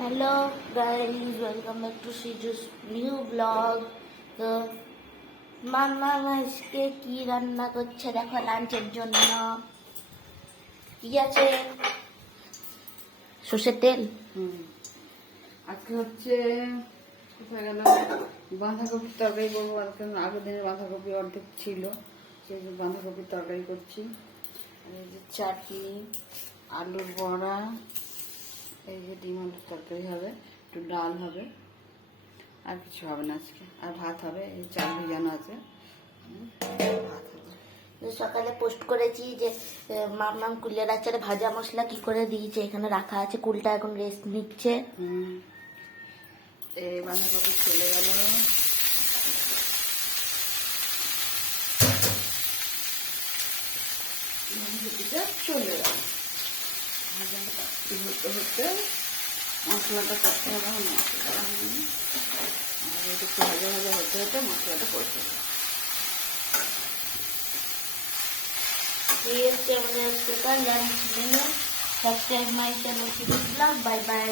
Hello guys, welcome back to सीजूस new blog. তো মামা আজকে কি রান্না করছে দেখো লাঞ্চের জন্য। কি আছে? সর্ষের তেল। আজকে হচ্ছে কোথায় গেল বাঁধাকপির তরকারি করবো। আজকে আগের দিনের বাঁধাকপি অর্ধেক ছিল, সেই বাঁধাকপির তরকারি করছি। এই যে চাটনি, আলুর বড়া, এই যে ডিম আলুর তরকারি হবে, একটু ডাল হবে, আর কিছু হবে না আজকে। আর ভাত হবে, এই চাল ভিজানো আছে, ভাত হবে। সকালে পোস্ট করেছি যে মামাম কুলের আচারে ভাজা মশলা কি করে দিয়েছে, এখানে রাখা আছে। কুলটা এখন রেস্ট নিচ্ছে। এই বাঁধাকপি চলে গেল, বাঁধাকপিটা চলে গেল। ভাজা হতে হতে মশলাটা করতে হবে। মশলাটা আর একটু ভাজা ভাজা হতে হতে মশলাটা করতে হবে। ये हमारे आज का lunch menu. Subscribe my channel. Bye bye.